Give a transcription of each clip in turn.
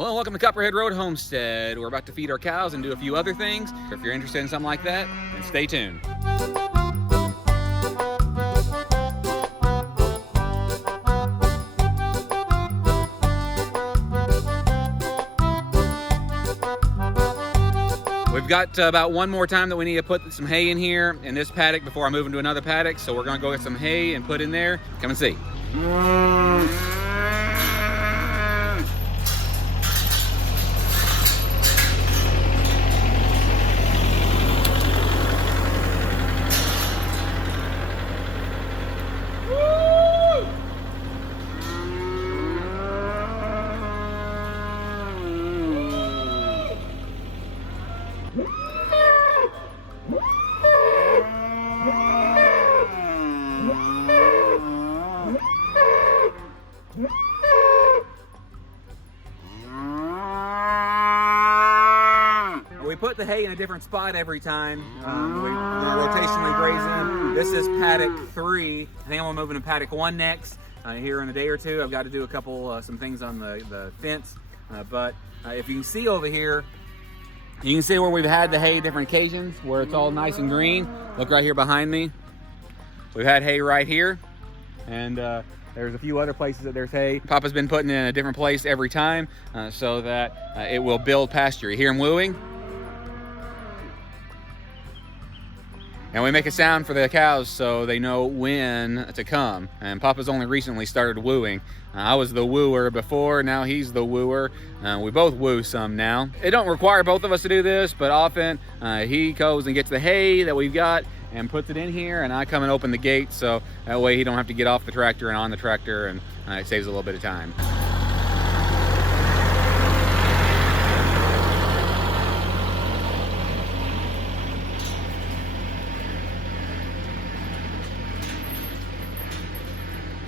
Well, welcome to Copperhead Road Homestead. We're about to feed our cows and do a few other things. So if you're interested in something like that, then stay tuned. We've got about one more time that we need to put some hay in here in this paddock before I move into another paddock. So we're gonna go get some hay and put in there. Come and see. We put the hay in a different spot every time. We're rotationally grazing. This is paddock 3. I think I'm gonna move into paddock 1 next. Here in a day or two, I've got to do a couple, some things on the fence. But if you can see over here, you can see where we've had the hay different occasions, where it's all nice and green. Look right here behind me. We've had hay right here. And there's a few other places that there's hay. Papa's been putting it in a different place every time so that it will build pasture. You hear him wooing? And we make a sound for the cows so they know when to come. And Papa's only recently started wooing. I was the wooer before, now he's the wooer. We both woo some now. It don't require both of us to do this, but often he goes and gets the hay that we've got and puts it in here, and I come and open the gate so that way he don't have to get off the tractor and on the tractor, and it saves a little bit of time.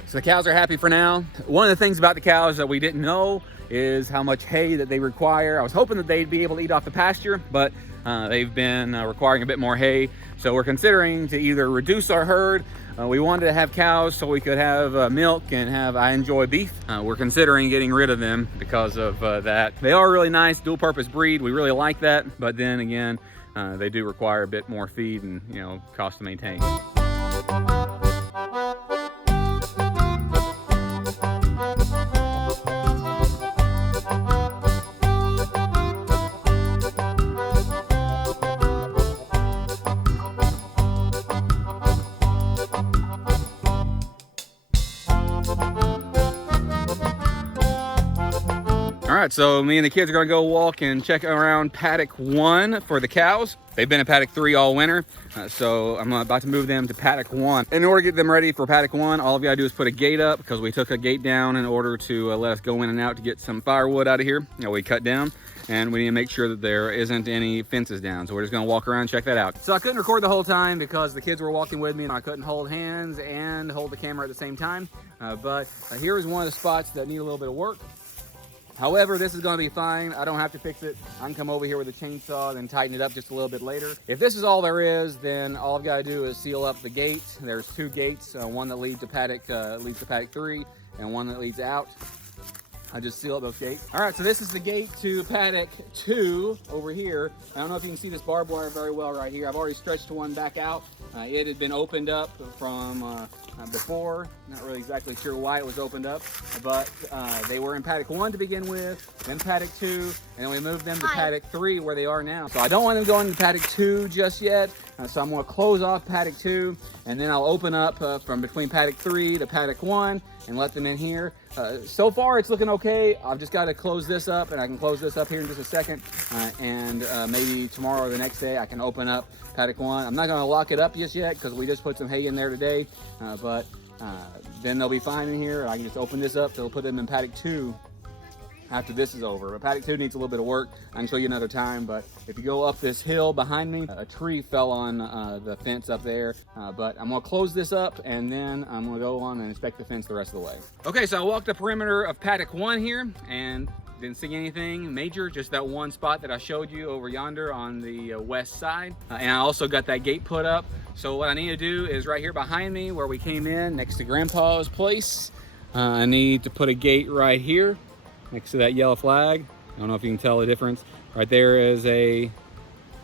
So the cows are happy for now. One of the things about the cows that we didn't know is how much hay that they require. I was hoping that they'd be able to eat off the pasture, but they've been requiring a bit more hay. So we're considering to either reduce our herd. We wanted to have cows so we could have milk and I enjoy beef. We're considering getting rid of them because of that. They are really nice, dual purpose breed. We really like that. But then again, they do require a bit more feed and, cost to maintain. All right, so me and the kids are gonna go walk and check around paddock 1 for the cows. They've been in paddock 3 all winter, so I'm about to move them to paddock 1. In order to get them ready for paddock 1, all we gotta do is put a gate up because we took a gate down in order to let us go in and out to get some firewood out of here that we cut down. And we need to make sure that there isn't any fences down. So we're just gonna walk around and check that out. So I couldn't record the whole time because the kids were walking with me and I couldn't hold hands and hold the camera at the same time. But here is one of the spots that need a little bit of work. However, this is gonna be fine. I don't have to fix it. I can come over here with a chainsaw and tighten it up just a little bit later. If this is all there is, then all I've gotta do is seal up the gate. There's 2 gates, one that leads to paddock 3 and one that leads out. I just seal up those gates. All right, so this is the gate to paddock 2 over here. I don't know if you can see this barbed wire very well right here. I've already stretched one back out. It had been opened up from before. Not really exactly sure why it was opened up, but they were in paddock 1 to begin with, then paddock 2, and then we moved them to paddock 3 where they are now. So I don't want them going to paddock 2 just yet. So I'm gonna close off paddock 2, and then I'll open up from between paddock 3 to paddock 1 and let them in here. So far it's looking okay. I've just got to close this up, and I can close this up here in just a second, and maybe tomorrow or the next day I can open up paddock 1. I'm not going to lock it up just yet because we just put some hay in there today, but then they'll be fine in here. I can just open this up, so we'll put them in paddock 2 after this is over. But paddock 2 needs a little bit of work. I can show you another time, but if you go up this hill behind me, a tree fell on the fence up there, but I'm gonna close this up and then I'm gonna go on and inspect the fence the rest of the way. Okay, so I walked the perimeter of paddock 1 here and didn't see anything major, just that one spot that I showed you over yonder on the west side. And I also got that gate put up. So what I need to do is right here behind me where we came in, next to Grandpa's place, I need to put a gate right here next to that yellow flag. I don't know if you can tell the difference. Right there is a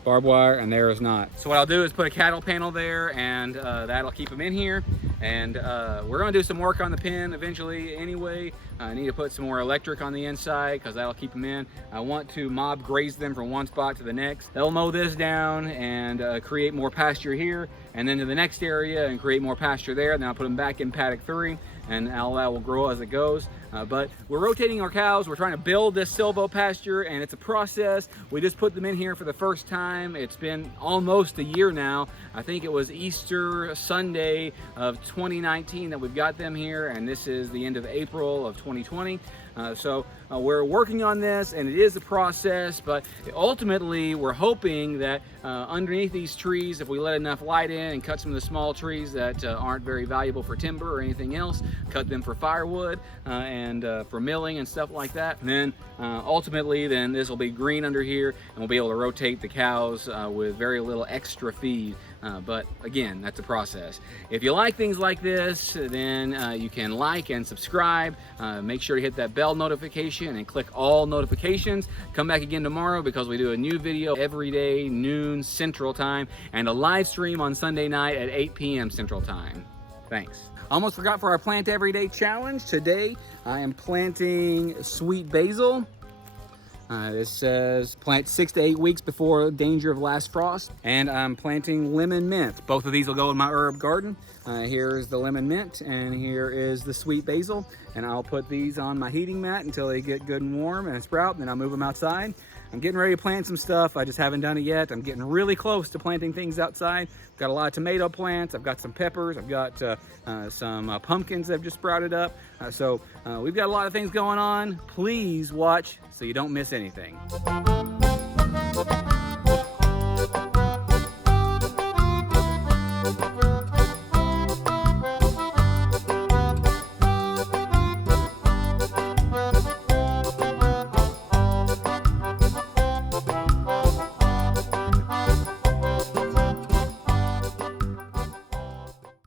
barbed wire and there is not. So what I'll do is put a cattle panel there, and that'll keep them in here. And we're gonna do some work on the pen eventually anyway. I need to put some more electric on the inside because that'll keep them in. I want to mob graze them from one spot to the next. They'll mow this down and create more pasture here, and then to the next area and create more pasture there. Then I'll put them back in paddock 3, and all that will grow as it goes. But we're rotating our cows. We're trying to build this silvo pasture, and it's a process. We just put them in here for the first time. It's been almost a year now. I think it was Easter Sunday of 2019 that we've got them here, and this is the end of April of 2020. So we're working on this, and it is a process, but ultimately we're hoping that underneath these trees, if we let enough light in and cut some of the small trees that aren't very valuable for timber or anything else, cut them for firewood and for milling and stuff like that, and then ultimately then this will be green under here, and we'll be able to rotate the cows with very little extra feed. But again, that's a process. If you like things like this, then you can like and subscribe. Make sure to hit that bell notification and click all notifications. Come back again tomorrow because we do a new video every day, noon Central Time, and a live stream on Sunday night at 8 p.m. Central Time. Thanks. Almost forgot for our Plant Everyday challenge. Today, I am planting sweet basil. This says plant 6 to 8 weeks before danger of last frost. And I'm planting lemon mint. Both of these will go in my herb garden. Here is the lemon mint, and here is the sweet basil. And I'll put these on my heating mat until they get good and warm and sprout, and then I'll move them outside. I'm getting ready to plant some stuff. I just haven't done it yet. I'm getting really close to planting things outside. Got a lot of tomato plants. I've got some peppers. I've got some pumpkins that have just sprouted up. So we've got a lot of things going on. Please watch so you don't miss anything.